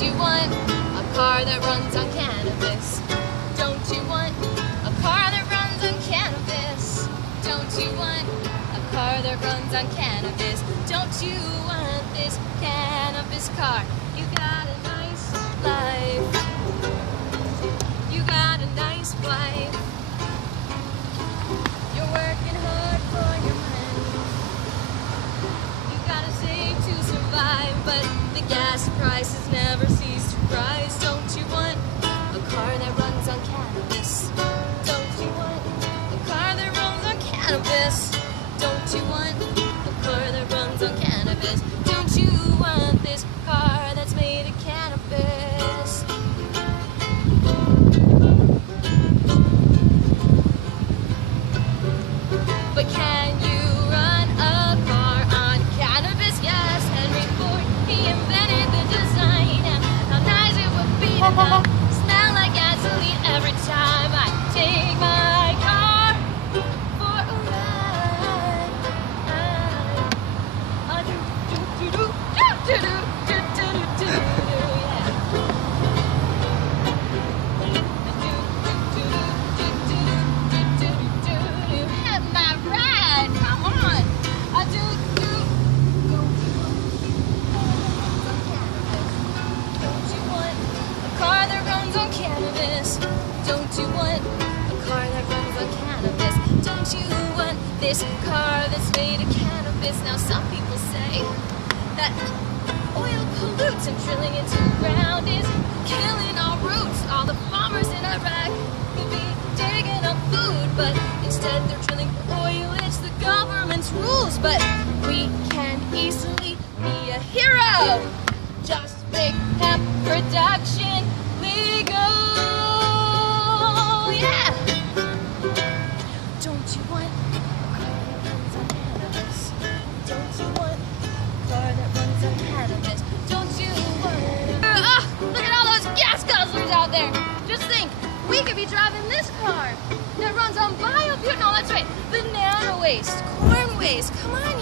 you want a car that runs on cannabis? Don't you want a car that runs on cannabis? Don't you want a car that runs on cannabis? Don't you want this cannabis car? You got a nice life. You got a nice wife. You're working hard for your money. You gotta save to survive, but the gas prices never cease to rise. Don't you want a car that runs on cannabis? Don't you want a car that runs on cannabis? Don't you want a car that runs on cannabis? Don't you want this car that's made of cannabis? But can you run a car on cannabis? Yes, Henry Ford, he invented the design. How nice it would be to not smell like gasoline every time I take my car for a ride. Hit my ride, come on. Don't you want a car that runs on cannabis? Don't you want a car that runs on cannabis? Don't you want this car that's made of cannabis? Now some people say that oil pollutes and drilling into the ground is killing our roots. All the farmers in Iraq could be digging up food, but instead they're drilling for oil. It's the government's rules, but we can easily be a hero. Just make hemp production legal. Yeah. Don't you want a car that runs on cannabis? Don't you want a car that runs on cannabis? Don't you want? Look at all those gas guzzlers out there. Just think, we could be driving this car that runs on biofuel. No, that's right. Banana waste, corn waste. Come on,